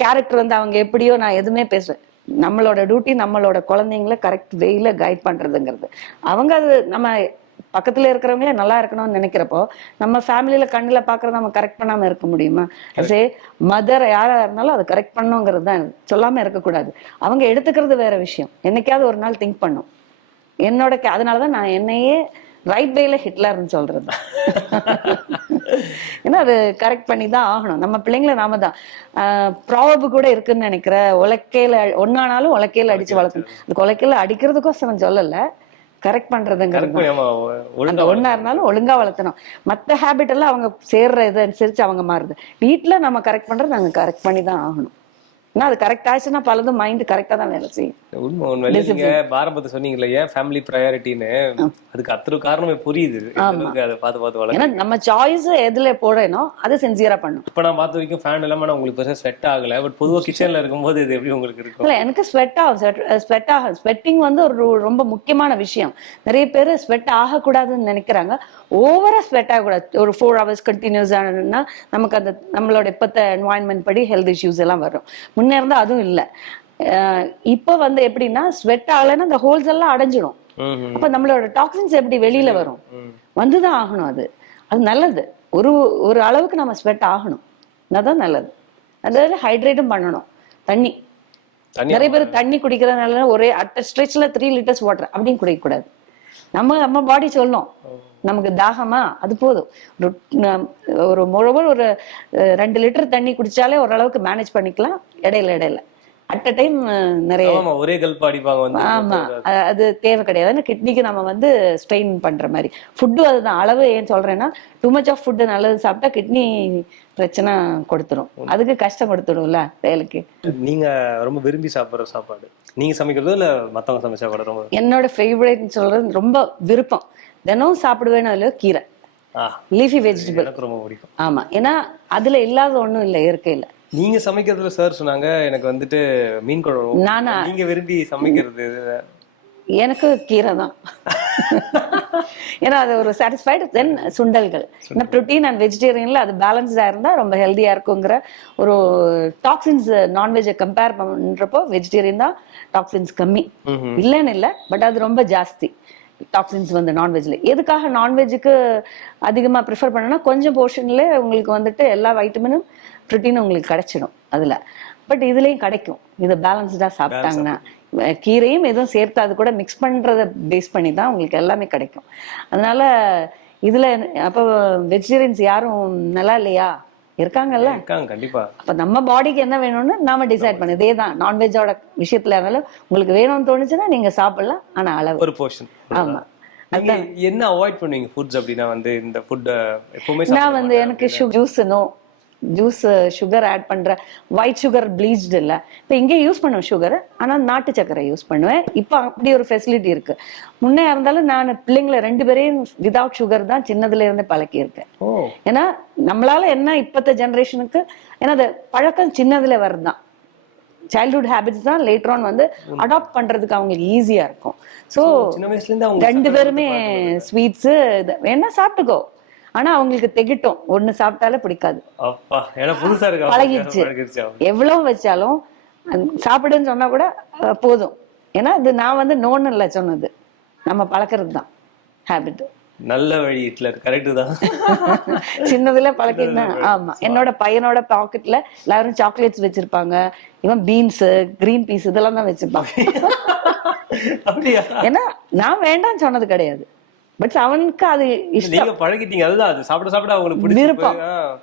கேரக்டர் வந்து அவங்க எப்படியோ நான் எதுவுமே பேசுவேன். நம்மளோட டியூட்டி நம்மளோட குழந்தைங்களை கரெக்ட் வேல கைட் பண்றதுங்கிறது. அவங்க அது நம்ம பக்கத்துல இருக்கிறவங்களே நல்லா இருக்கணும்னு நினைக்கிறப்போ நம்ம ஃபேமிலியில கண்ணுல பாக்குறத நம்ம கரெக்ட் பண்ணாம இருக்க முடியுமா? சே மதர் யாரா இருந்தாலும் அதை கரெக்ட் பண்ணுங்கிறது தான் சொல்லாம இருக்கக்கூடாது. அவங்க எடுத்துக்கிறது வேற விஷயம். என்னைக்காவது ஒரு நாள் திங்க் பண்ணும். அதனாலதான் நான் என்னையே ரைட் வேல ஹிட்லர்னு சொல்றது. ஏன்னா அது கரெக்ட் பண்ணி தான் ஆகணும். நம்ம பிள்ளைங்களை நாம தான் ப்ராபு கூட இருக்குன்னு நினைக்கிற உலக்கையில ஒன்னானாலும் உலக்கையில அடிச்சு வளர்க்கணும். அதுக்கு உலக்கையில அடிக்கிறதுக்கோசரம் சொல்லல, கரெக்ட் பண்றதுங்கிறது. அந்த ஒன்னா இருந்தாலும் ஒழுங்கா வளர்த்தணும். மத்த ஹேபிட் எல்லாம் அவங்க சேர்ற இதை அனுசரிச்சு அவங்க மாறுது. வீட்டுல நம்ம கரெக்ட் பண்றது நாங்க கரெக்ட் பண்ணி தான் ஆகணும். அது கரெக்ட் ஆச்சுன்னா பலதும் மைண்ட் கரெக்டா தான் வேலை செய்யும். உண்மை. நீங்க பாரம்பரியத்தை சொன்னீங்களே, ஏன் ஃபேமிலி ப்ரையாரிட்டின்னு, அதுக்கு அத்தனை காரணமே புரியுது. அதை பார்த்து ஏன்னா நம்ம சாய்ஸ் எதுல போடணும் அதை சின்சியரா பண்ணும். இப்ப நான் பார்த்த வரைக்கும் ஃபேன் இல்லாம உங்களுக்கு பெருசா ஸ்வெட் ஆகல. பட் பொதுவா கிச்சன்ல இருக்கும்போது இது எப்படி உங்களுக்கு இருக்கும்? இல்ல, எனக்கு ஸ்வெட் ஆகும். ஸ்வெட்டிங் வந்து ஒரு ரொம்ப முக்கியமான விஷயம். நிறைய பேர் ஸ்வெட் ஆகக்கூடாதுன்னு நினைக்கிறாங்க. ஓவரா ஸ்வெட் ஆகக்கூடாது. ஒரு 4 hours கண்டினியூஸ் ஆனா நமக்கு அந்த நம்மளோட இப்பத்த என்வாயன்மெண்ட் படி ஹெல்த் இஷ்யூஸ் எல்லாம் வரும். முன்னே இருந்தா அதுவும் இல்லை. இப்ப வந்து எப்படின்னா ஸ்வெட் ஆகலைன்னா அந்த ஹோல்ஸ் எல்லாம் அடைஞ்சிடும். அப்ப நம்மளோட டாக்ஸின்ஸ் எப்படி வெளியில வரும்? வந்துதான் ஆகணும். அது நல்லது. ஒரு அளவுக்கு நம்ம ஸ்வெட் ஆகணும், அதான் நல்லது. அதாவது ஹைட்ரேட்டும் பண்ணணும். தண்ணி நிறைய பேர் தண்ணி குடிக்கிறதுனால ஒரே அட் ஸ்ட்ரெச்ல 3 liters வாட்டர் அப்படின்னு குடிக்க கூடாது. நம்ம பாடி சொல்லணும் நமக்கு தாகமா, அது போதும். ஒரு 2 லிட்டர் தண்ணி குடிச்சாலே ஓரளவுக்கு மேனேஜ் பண்ணிக்கலாம். இடையில அட் அ டைம் நிறைய ஒரே கல்ப அடிப்பாங்க. ஆமா, அது தேவை கிடையாது. கிட்னிக்கு நம்ம வந்து ஸ்ட்ரெயின் பண்ற மாதிரி ஃபுட்டு அதுதான். அளவு ஏன் சொல்றேன்னா, டூ மச் ஆஃப் ஃபுட்டு நல்லது சாப்பிட்டா கிட்னி பிரச்சனை கொடுத்துரும். அதுக்கு கஷ்டம் கொடுத்துடும்ல செயலுக்கு. நீங்க ரொம்ப விரும்பி சாப்பிடுற சாப்பாடு நீங்க சமைக்கிறது இல்ல மத்தவங்க சமைச்ச சாப்பாடு? ரொம்ப என்னோட ஃபேவரட் சொல்றது, ரொம்ப விருப்பம், தினம் சாப்பிடுவேன்னு அதுல கீரை, லீஃபி வெஜிடபிள் ரொம்ப பிடிக்கும். ஆமா, ஏன்னா அதுல இல்லாத ஒண்ணும் இல்லை இயற்கையில. நீங்க சமைக்கிறதுல சார் சொன்னாங்க எனக்கு வந்துட்டு மீன் குழம்பு. நானா நீங்க விரும்பி சமைக்கிறது? எனக்கு கீரை தான். ஏன்னா அது ஒரு சாட்டிஸ்ஃபைடு. தென் சுண்டல்கள், ஏன்னா ப்ரோட்டீன் அண்ட் வெஜிடேரியன்ல அது பேலன்ஸ்டா இருந்தா ரொம்ப ஹெல்தியா இருக்குங்கிற ஒரு டாக்ஸின்ஸ். நான்வெஜ்ஜை கம்பேர் பண்றப்போ வெஜிடேரியன் தான் டாக்ஸின்ஸ் கம்மி இல்லைன்னு இல்லை, பட் அது ரொம்ப ஜாஸ்தி டாக்ஸின்ஸ் வந்து நான்வெஜ்ல. எதுக்காக நான்வெஜ்ஜுக்கு அதிகமா ப்ரிஃபர் பண்ணனா, கொஞ்சம் போர்ஷன்ல உங்களுக்கு வந்துட்டு எல்லா வைட்டமினும் ப்ரோட்டீனும் உங்களுக்கு கிடைச்சிடும் அதுல. பட் இதுலயும் கிடைக்கும், இது பேலன்ஸ்டா சாப்பிட்டாங்கன்னா. கீரையும் எதுவும் சேர்த்து அது கூட மிக்ஸ் பண்றத பேஸ் பண்ணி தான் உங்களுக்கு எல்லாமே கிடைக்கும். அதனால இதுல அப்ப வெஜிடேரியன்ஸ் யாரும் நல்லா இல்லையா? இருக்காங்கல்ல, கண்டிப்பா. அப்ப நம்ம பாடிக்கு என்ன வேணும்னு நாம டிசைட் பண்ணு. இதேதான் நான்வெஜ்ஜோட விஷயத்துல இருந்தாலும், உங்களுக்கு வேணும்னு தோணுச்சுன்னா நீங்க சாப்பிடலாம், ஆனா அளவு ஒரு போர்ஷன். ஆமா. என்ன அவாய்ட் பண்ணுவீங்க ஃபுட்ஸ் அப்படின்னா? வந்து இந்த ஃபுட் எப்பவுமே நான் வந்து எனக்கு ஜூஸ் சுகர் ஆட் பண்ற ஒயிட் சுகர் ப்ளீச்டு இல்ல. இப்ப இங்கே யூஸ் பண்ணுவேன் சுகர், ஆனா நாட்டு சக்கரை யூஸ் பண்ணுவேன். இப்ப அப்படி ஒரு ஃபெசிலிட்டி இருக்கு. முன்னே இருந்தாலும் நான் பிள்ளைங்களை 2 பேரையும் விதவுட் சுகர் தான் சின்னதுல இருந்து பழக்கி இருக்கேன். ஏன்னா நம்மளால என்ன இப்பத்த ஜெனரேஷனுக்கு, ஏன்னா அது பழக்கம் சின்னதுல வருதுதான். சைல்ட்ஹுட் ஹேபிட்ஸ் தான் லேட்டர் ஆன் வந்து அடாப்ட் பண்றதுக்கு அவங்களுக்கு ஈஸியா இருக்கும். ஸோ 2 பேருமே ஸ்வீட்ஸ் வேணா சாப்பிட்டுக்கோ, ஆனா அவங்களுக்கு திகட்டும். ஒண்ணு சாப்பிட்டாலே பிடிக்காது, பழகிடுச்சு. எவ்வளவு வச்சாலும் சாப்பிடுன்னு சொன்னா கூட போதும். ஏன்னா அது நான் வந்து நோன்னு இல்லை சொன்னது, நம்ம பழக்கிறது தான் ஹேபிட். நல்ல வழி ஹிட்லர், கரெக்ட் தான். சின்னதுல பழக்கிதான். ஆமா, என்னோட பையனோட பாக்கெட்ல எல்லாரும் சாக்லேட்ஸ் வச்சிருப்பாங்க. இவன் பீன்ஸ், கிரீன் பீஸ் இதெல்லாம் தான் வச்சிருப்பாங்க. ஏன்னா நான் வேண்டாம்னு சொன்னது கிடையாது, பட் அவனுக்கு அது இஷ்டம். பழகிட்டீங்க, அதுதான். அது சாப்பிட சாப்பிட அவங்களுக்கு விருப்பம்,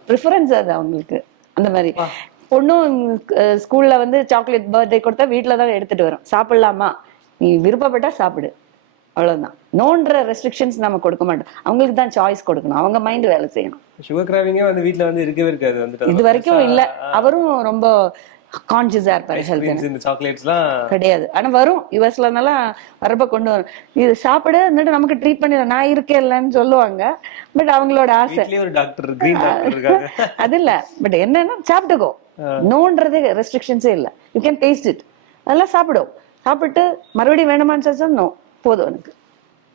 ப்ரிஃபரன்ஸ் அது அவங்களுக்கு. அந்த மாதிரி பொண்ணும் ஸ்கூல்ல வந்து சாக்லேட் பர்த்டே கொடுத்தா வீட்டுல தான் எடுத்துட்டு வரும். சாப்பிடலாமா, நீ விருப்பப்பட்டா சாப்பிடு, அவ்வளவுதான். நோன்ற ரெஸ்ட்ரிக்ஷன்ஸ் நம்ம கொடுக்க மாட்டோம். அவங்களுக்கு தான் சாய்ஸ் கொடுக்கணும், அவங்க மைண்ட் வேலை செய்யணும். சுகர் கிராவிங்கே வந்து வீட்டுல வந்து இருக்கவே இருக்காது. வந்துட்டு இது வரைக்கும் இல்ல. அவரும் ரொம்ப கான்சியஸா இருப்பாரு. கிடையாது, ஆனா வரும். யுஎஸ்லாம் வரப்ப கொண்டு வரும். இது சாப்பிட நமக்கு ட்ரீட் பண்ணி நான் இருக்கே இல்லன்னு சொல்லுவாங்க. பட் அவங்களோட ஆசை அது இல்ல. பட் என்னன்னா சாப்பிட்டுக்கோ, நோன்றது ரெஸ்ட்ரிக்ஷன்ஸே இல்ல. You can taste it. அதெல்லாம் சாப்பிடும். சாப்பிட்டு மறுபடியும் வேணுமான்னு சொல்லி நோ போதும் எனக்கு.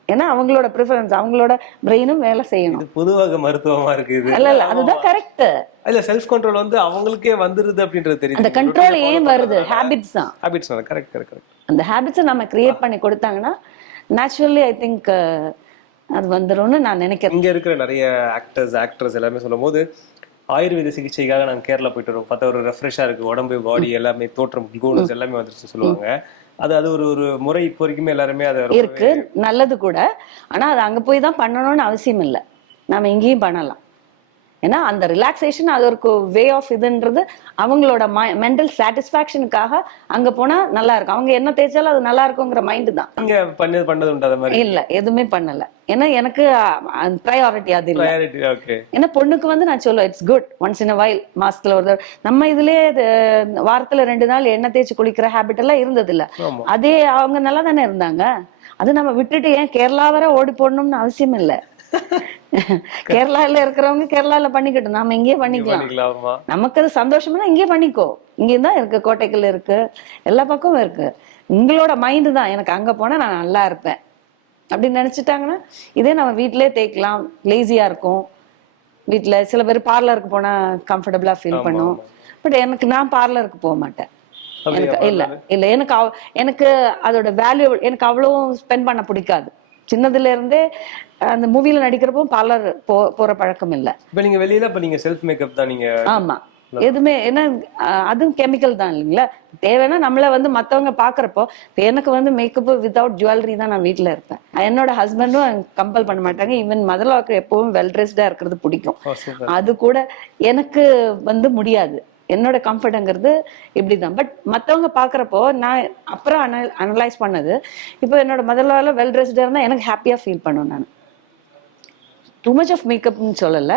ஏன்னா அவங்களோட ப்ரிஃபரன்ஸ், அவங்களோட பிரெயினும் வேலை செய்யணும். பொதுவாக மருத்துவமா இருக்கு. இல்ல அதுதான் கரெக்ட். இல்ல செல்ஃப் கண்ட்ரோல் வந்து அவங்களுக்கே வந்துருது அப்படின்றது தெரியுது. அந்த கண்ட்ரோல் ஏன் வருது? ஹேபிட்ஸ் தான். ஹேபிட்ஸ் தான். கரெக்ட். அந்த ஹேபிட்ஸை நம்ம கிரியேட் பண்ணி கொடுத்தாங்கன்னா நேச்சுரலி ஐ திங்க் அது வந்துரும்னு நான் நினைக்கிறேன். இங்க இருக்கிற நிறைய ஆக்டர்ஸ் எல்லாமே சொல்லும் போது ஆயுர்வேத சிகிச்சைக்காக நாங்க கேரளா போயிட்டு வரோம், பார்த்தா ஒரு ரெஃப்ரெஷ்ஷா இருக்கு உடம்பு, பாடி எல்லாமே, தோற்றம், கூனஸ் எல்லாமே வந்துருச்சு சொல்லுவாங்க. அது அது ஒரு ஒரு முறை இப்போ வரைக்குமே எல்லாருமே அதை இருக்கு, நல்லது கூட. ஆனா அது அங்க போய் தான் பண்ணணும்னு அவசியம் இல்லை, நாம இங்கேயும் பண்ணலாம். ஏன்னா அந்த ரிலாக்ஸேஷன் அது ஒரு வே ஆஃப் இதுன்றது அவங்களோட மென்டல் சாட்டிஸ்பாக்சனுக்காக அங்க போனா நல்லா இருக்கும். அவங்க என்ன தேய்ச்சாலும் அது நல்லா இருக்குங்கிற மைண்டு தான். இங்க பண்ணது உண்டு மாதிரி இல்ல, எதுவுமே பண்ணல. ஏன்னா எனக்கு ப்ரையாரிட்டி அது இல்ல. ஏன்னா பொண்ணுக்கு வந்து நான் சொல்லுவேன், it's good once in a while, மாசத்துல ஒரு நம்ம இதுலயே வாரத்துல 2 நாள் எண்ணெய் தேய்ச்சி குளிக்கிற ஹேபிட் எல்லாம் இருந்தது இல்ல. அதே அவங்க நல்லா தானே இருந்தாங்க. அது நம்ம விட்டுட்டு ஏன் கேரளா வர ஓடி போடணும்னு அவசியம் இல்லை. கேரளால இருக்கிறவங்க கேரளால பண்ணிக்கிட்டு நாம இங்கேயே பண்ணிக்கலாம். நமக்கு அது சந்தோஷம்னா இங்கே பண்ணிக்கோ. இங்கேயும் இருக்கு, கோட்டைகள் இருக்கு, எல்லா பக்கமும் இருக்கு. உங்களோட மைண்டு தான் எனக்கு அங்க போனா நான் நல்லா இருப்பேன் அப்படின்னு நினைச்சிட்டாங்கன்னா இதே நம்ம வீட்லயே தேய்க்கலாம், லேசியா இருக்கும். வீட்டுல சில பேர் பார்லருக்கு போனா கம்ஃபர்டபுளா ஃபீல் பண்ணும். பட் எனக்கு நான் பார்லருக்கு போக மாட்டேன். எனக்கு இல்ல எனக்கு அதோட வேல்யூ எனக்கு அவ்வளவு ஸ்பெண்ட் பண்ண பிடிக்காது. சின்னதுல இருந்தே அந்த மூவில நடிக்கிறப்போ பார்லர் போற பழக்கம் இல்ல. இப்ப நீங்க வெளியில நீங்க செல்ஃப் மேக்கப் தான் நீங்க? ஆமா, எதுவுமே. ஏன்னா அதுவும் கெமிக்கல் தான் இல்லைங்களா. தேவைன்னா நம்மள வந்து மத்தவங்க பாக்குறப்போ எனக்கு வந்து மேக்கப் வித்தவுட் ஜுவல்லரி தான் நான் வீட்டுல இருப்பேன். என்னோட ஹஸ்பண்டும் கம்பல் பண்ண மாட்டாங்க. ஈவன் மதர்லாவுக்கு எப்பவும் வெல் ட்ரெஸ்டா இருக்கிறது பிடிக்கும். அது கூட எனக்கு வந்து முடியாது. என்னோட கம்ஃபர்ட்ங்கிறது இப்படிதான். பட் மத்தவங்க பாக்குறப்போ நான் அப்புறம் அனலைஸ் பண்ணது, இப்போ என்னோட மதர்லால வெல் ட்ரெஸ்டா இருந்தா எனக்கு ஹாப்பியா ஃபீல் பண்ணுவேன். நான் டூ மச் ஆஃப் மேக்கப்னு சொல்லல,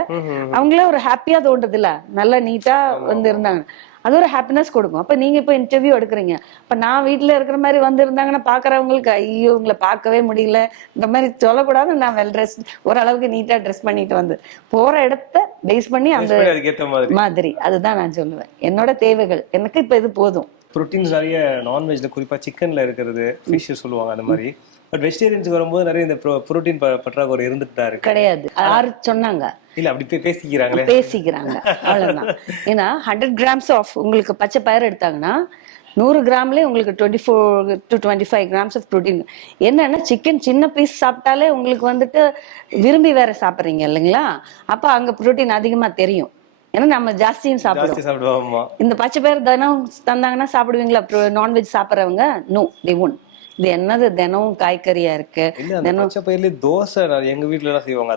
அவங்களே ஒரு ஹாப்பியா தோன்றது இல்ல, நல்லா நீட்டா வந்து இருந்தாங்க, அது ஒரு ஹாப்பினஸ் கொடுக்கும். அப்ப நீங்க இப்ப இன்டர்வியூ எடுக்கிறீங்க, இப்ப நான் வீட்டுல இருக்கிற மாதிரி வந்து இருந்தாங்கன்னா பாக்குறவங்களுக்கு ஐயோ உங்களை பார்க்கவே முடியல இந்த மாதிரி சொல்லக்கூடாது. நான் வெல் ட்ரெஸ், ஓரளவுக்கு நீட்டா ட்ரெஸ் பண்ணிட்டு வந்து போற இடத்த பேஸ் பண்ணி அந்த மாதிரி அதுதான் நான் சொல்லுவேன். என்னோட தேவைகள் எனக்கு இப்ப இது போதும். புரோட்டீன்ஸ் நிறைய நான்வெஜ்ல குறிப்பா சிக்கன்ல இருக்கிறது, ஃபிஷ் சொல்லுவாங்க அந்த மாதிரி. பட் வெஜிடேரியன்ஸ்க்கு வரும்போது நிறைய இந்த புரோட்டீன் பற்றாக்குறை இருந்துட்டு தான் இருக்கு. கிடையாது, யாரு சொன்னாங்க? இல்ல அப்படி பேசிக்கிறாங்க அவ்வளவுதான். ஏன்னா 100 grams ஆஃப் உங்களுக்கு பச்சை பயிர் எடுத்தாங்கன்னா 100 கிராம்லயே உங்களுக்கு 24 to 25 grams ஆஃப் ப்ரோட்டீன். என்னன்னா சிக்கன் சின்ன பீஸ் சாப்பிட்டாலே உங்களுக்கு வந்துட்டு விரும்பி வேற சாப்பிடுறீங்க இல்லைங்களா, அப்ப அங்க ப்ரோட்டீன் அதிகமா தெரியும். ஏன்னா நம்ம ஜாஸ்தியும் சாப்பிடுவோம். இந்த பச்சை பயிர் தினம் தந்தாங்கன்னா சாப்பிடுவீங்களா நான்வெஜ் சாப்பிட்றவங்க? No, they won't. இது என்னது தினமும் காய்கறியா இருக்கு. தோசை எங்க வீட்டுல எல்லாம் செய்வாங்க.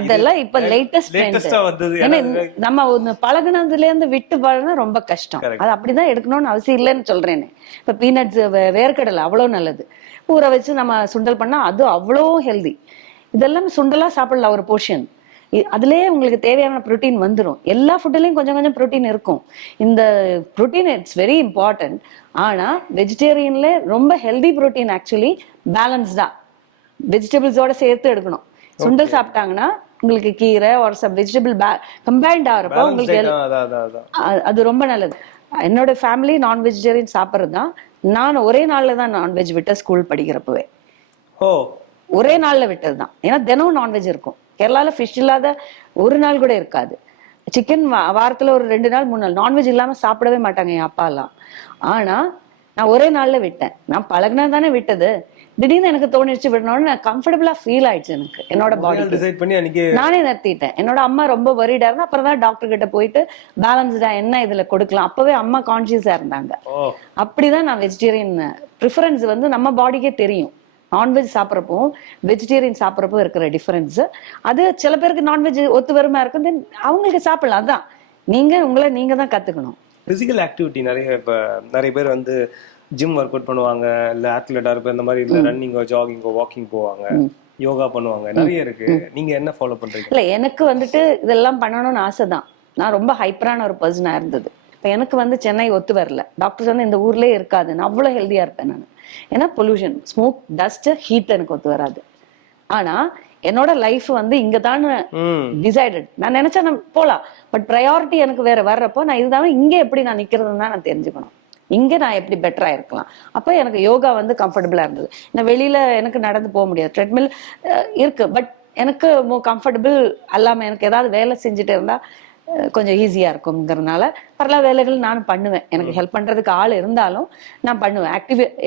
அதெல்லாம் இப்ப லேட்டஸ்ட் நம்ம பழகுனதுல இருந்து விட்டு பழகினா ரொம்ப கஷ்டம். அது அப்படிதான் எடுக்கணும்னு அவசியம் இல்லைன்னு சொல்றேன்னு. இப்ப பீனட்ஸ், வேர்க்கடலை அவ்வளவு நல்லது, ஊற வச்சு நம்ம சுண்டல் பண்ணா அது அவ்வளோ ஹெல்தி. இதெல்லாம் சுண்டலா சாப்பிடலாம் ஒரு போர்ஷன். அதுலயே உங்களுக்கு தேவையான ப்ரோட்டீன் வந்துடும். எல்லா ஃபுட்லயும் கொஞ்சம் கொஞ்சம் ப்ரோட்டீன் இருக்கும். இந்த ப்ரோட்டீன் இட்ஸ் வெரி இம்பார்ட்டன்ட். ஆனா வெஜிடேரியன்ல ரொம்ப ஹெல்தி ப்ரோட்டீன் ஆக்சுவலி பேலன்ஸ்டா வெஜிடபிள்ஸோட சேர்த்து எடுக்கணும். சுண்டல் சாப்பிட்டாங்கன்னா உங்களுக்கு கீரை ஒரு சம் வெஜிடபிள் கம்பைன்ட் ஆகிறப்போ உங்களுக்கு அது ரொம்ப நல்லது. என்னோட ஃபேமிலி நான் வெஜிடேரியன் சாப்பிட்றது தான். நான் ஒரே நாள்ல தான் நான்வெஜ் விட்ட ஸ்கூல் படிக்கிறப்பவே. ஒரே நாள்ல விட்டது தான். ஏன்னா தினமும் நான்வெஜ் இருக்கும். கேரளால ஃபிஷ் இல்லாத ஒரு நாள் கூட இருக்காது. சிக்கன் வாரத்துல ஒரு 2 நாள் 3 நாள் நான்வெஜ் இல்லாம சாப்பிடவே மாட்டாங்க என் அப்பா எல்லாம். ஆனா நான் ஒரே நாள்ல விட்டேன். நான் பழகினா தானே விட்டது. திடீர்னு எனக்கு தோணிடுச்சு விடணும்னு, நான் கம்ஃபர்டபுளா ஃபீல் ஆயிடுச்சு எனக்கு. என்னோட பாடி நானே நிறுத்திட்டேன். என்னோட அம்மா ரொம்ப வரிடா இருந்தா அப்புறம் தான் டாக்டர் கிட்ட போயிட்டு பேலன்ஸ்டா என்ன இதுல கொடுக்கலாம். அப்பவே அம்மா கான்சியஸா இருந்தாங்க. அப்படிதான் நான் வெஜிடேரியன் ப்ரிஃபரன்ஸ் வந்து நம்ம பாடிக்கே தெரியும். நான்வெஜ் சாப்பிட்றப்போ வெஜிடேரியன் சாப்பிட்றப்போ இருக்கிற டிஃபரன்ஸ் அது சில பேருக்கு நான்வெஜ் ஒத்து வருமா இருக்கும், தென் அவங்களுக்கு சாப்பிடலாம். அதான் நீங்க தான் கத்துக்கணும். பிசிக்கல் ஆக்டிவிட்டி நிறைய பேர் வந்து ஜிம் ஒர்க் அவுட் பண்ணுவாங்க, இல்ல அத்லெட்டா இருப்ப இந்த மாதிரி இல்ல ரன்னிங்கோ ஜாகிங்கோ வாக்கிங் போவாங்க, யோகா பண்ணுவாங்க, நிறைய இருக்கு. நீங்க என்ன ஃபாலோ பண்றீங்க? இல்ல எனக்கு வந்துட்டு இதெல்லாம் பண்ணணும்னு ஆசை தான். நான் ரொம்ப ஹைப்பரான ஒரு பர்சனா இருந்தது. இப்ப எனக்கு வந்து சென்னை ஒத்து வரல. டாக்டர்ஸ் வந்து இந்த ஊர்லயே இருக்காது, நான் அவ்வளவு ஹெல்தியா இருப்பேன் நான். ஏன்னா பொல்யூஷன், ஸ்மோக், டஸ்ட், ஹீட் எனக்கு ஒத்து வராது. ஆனா என்னோட லைஃப் வந்து இங்கதான் டிசைடட். நான் நினைச்சா நான் போலாம், பட் ப்ரையாரிட்டி எனக்கு வேற வர்றப்போ நான் இதுதான் இங்க எப்படி நான் நிக்கிறதுன்னு தான் நான் தெரிஞ்சுக்கணும். இங்க நான் எப்படி பெட்டரா இருக்கலாம். அப்ப எனக்கு யோகா வந்து கம்ஃபர்டபுளா இருந்தது. நான் வெளியில எனக்கு நடந்து போக முடியாது, ட்ரெட்மில் இருக்கு, பட் எனக்கு கம்ஃபர்டபுள் அல்லாம எனக்கு ஏதாவது வேலை செஞ்சுட்டு இருந்தா கொஞ்சம் ஈஸியா இருக்குங்கிறதுனால பல வேலைகள் நானும் பண்ணுவேன். எனக்கு ஹெல்ப் பண்றதுக்கு ஆள் இருந்தாலும் நான் பண்ணுவேன்.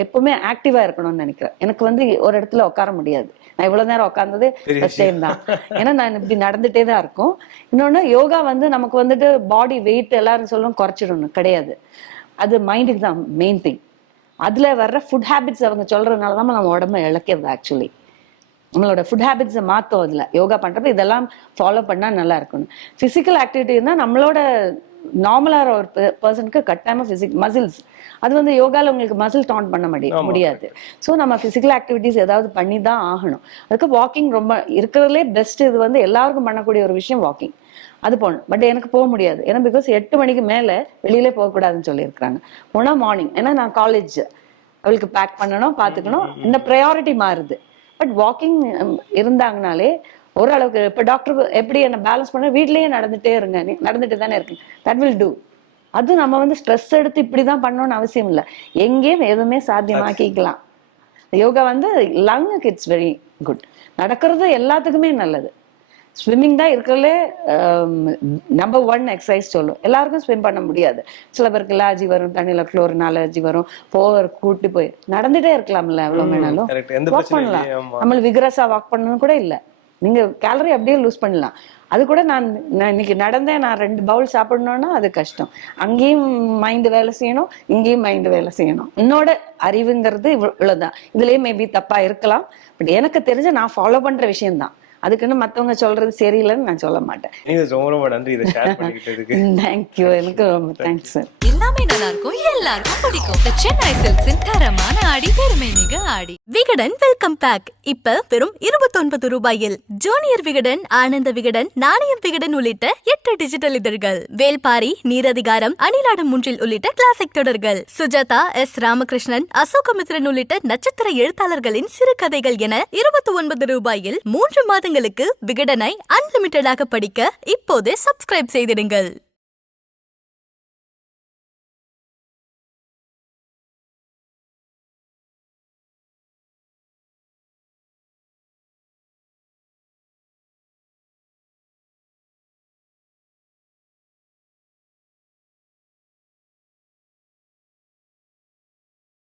எப்பவுமே ஆக்டிவா இருக்கணும்னு நினைக்கிறேன். எனக்கு வந்து ஒரு இடத்துல உட்கார முடியாது. நான் இவ்வளவு நேரம் உட்கார்ந்தது ஃபர்ஸ்ட் டைம் தான். ஏன்னா நான் இப்படி நடந்துட்டே தான் இருக்கும். இன்னொன்னு யோகா வந்து நமக்கு வந்துட்டு பாடி வெயிட் எல்லாரும் சொல்லணும் குறைச்சிடணும் கிடையாது. அது மைண்டுக்கு தான் மெயின் திங். அதுல வர்ற ஃபுட் ஹேபிட்ஸ் அவங்க சொல்றதுனாலதான் நம்ம உடம்ப இழக்கிறது. ஆக்சுவலி நம்மளோட ஃபுட் ஹேபிட்ஸை மாத்தோம். அதுல யோகா பண்றப்ப இதெல்லாம் ஃபாலோ பண்ணா நல்லா இருக்கணும். பிசிக்கல் ஆக்டிவிட்டி இருந்தா நம்மளோட நார்மலா ஒரு பர்சனுக்கு கட்டாயமா மசில்ஸ் அது வந்து யோகால உங்களுக்கு மசில் டவுன் பண்ண முடியாது. ஸோ நம்ம பிசிக்கல் ஆக்டிவிட்டிஸ் ஏதாவது பண்ணி தான் ஆகணும். அதுக்கு வாக்கிங் ரொம்ப இருக்கிறதுலே பெஸ்ட். இது வந்து எல்லாருக்கும் பண்ணக்கூடிய ஒரு விஷயம் வாக்கிங். அது போகணும். பட் எனக்கு போக முடியாது. ஏன்னா பிகாஸ் 8 மணிக்கு மேல வெளியிலே போகக்கூடாதுன்னு சொல்லியிருக்கிறாங்க. போனா மார்னிங். ஏன்னா நான் காலேஜ் அவளுக்கு பேக் பண்ணணும், பாத்துக்கணும். இந்த ப்ரையாரிட்டி மாறுது. பட் வாக்கிங் இருந்தாங்கனாலே ஓரளவுக்கு இப்போ டாக்டர் எப்படி என்ன பேலன்ஸ் பண்ண வீட்லயே நடந்துட்டே இருங்க, நடந்துட்டு தானே இருக்கு, தட் வில் டூ. அது நம்ம வந்து ஸ்ட்ரெஸ் எடுத்து இப்படிதான் பண்ணணும்னு அவசியம் இல்லை. எங்கேயும் எதுவுமே சாத்தியமாக்கிக்கலாம். யோகா வந்து லங்குக்கு இட்ஸ் வெரி குட். நடக்கிறது எல்லாத்துக்குமே நல்லது. ஸ்விம்மிங் தான் இருக்கிறதுலே நம்பர் 1 எக்ஸசைஸ் சொல்லும். எல்லாருக்கும் ஸ்விம் பண்ண முடியாது. சில பேருக்கு அலர்ஜி வரும், தண்ணியில குளோரின் அலர்ஜி வரும். கூட்டி போய் நடந்துட்டே இருக்கலாம்ல, எவ்வளவு வேணாலும் வாக் பண்ணலாம். நம்மளுக்கு விகரஸா வாக் பண்ணணும் கூட இல்லை. நீங்க கேலரி அப்படியே லூஸ் பண்ணலாம். அது கூட நான் இன்னைக்கு நடந்தேன், நான் 2 பவுல் சாப்பிடணும்னா அது கஷ்டம். அங்கேயும் மைண்ட் வேலை செய்யணும், இங்கேயும் மைண்ட் வேலை செய்யணும். என்னோட அறிவுங்கிறது இவ்வளவுதான். இதுலயே மேபி தப்பா இருக்கலாம். பட் எனக்கு தெரிஞ்ச நான் ஃபாலோ பண்ற விஷயம்தான். அதுக்குன்னு மத்தவங்க சொல்றது சரியில்லைன்னு நான் சொல்ல மாட்டேன். ரொம்ப ரொம்ப நன்றி இதை ஷேர் பண்ணிக்கிட்டதுக்கு. தேங்க்யூ. எனக்கு ரொம்ப தேங்க்ஸ் சார். எல்லாமே நல்லா இருக்கும், எல்லாருக்கும் பிடிக்கும். The Chennai Silks இன் தரமான ஆடி பெருமை மிக ஆடி. விகடன் வெல்கம் பேக் இப்ப வெறும் 29 ரூபாயில் ஜூனியர் விகடன், ஆனந்த விகடன், நாணயம் விகடன் உள்ளிட்ட 8 டிஜிட்டல் இதழ்கள், வேல்பாரி, நீரதிகாரம், அணிலாடும் முன்றில் உள்ளிட்ட கிளாசிக் தொடர்கள், சுஜாதா, எஸ் ராமகிருஷ்ணன், அசோகமித்ரன் உள்ளிட்ட நட்சத்திர எழுத்தாளர்களின் சிறுகதைகள் என 29 ரூபாயில் 3 மாதங்களுக்கு விகடனை அன்லிமிட்டடாக படிக்க இப்போதே சப்ஸ்கிரைப் செய்திடுங்கள்.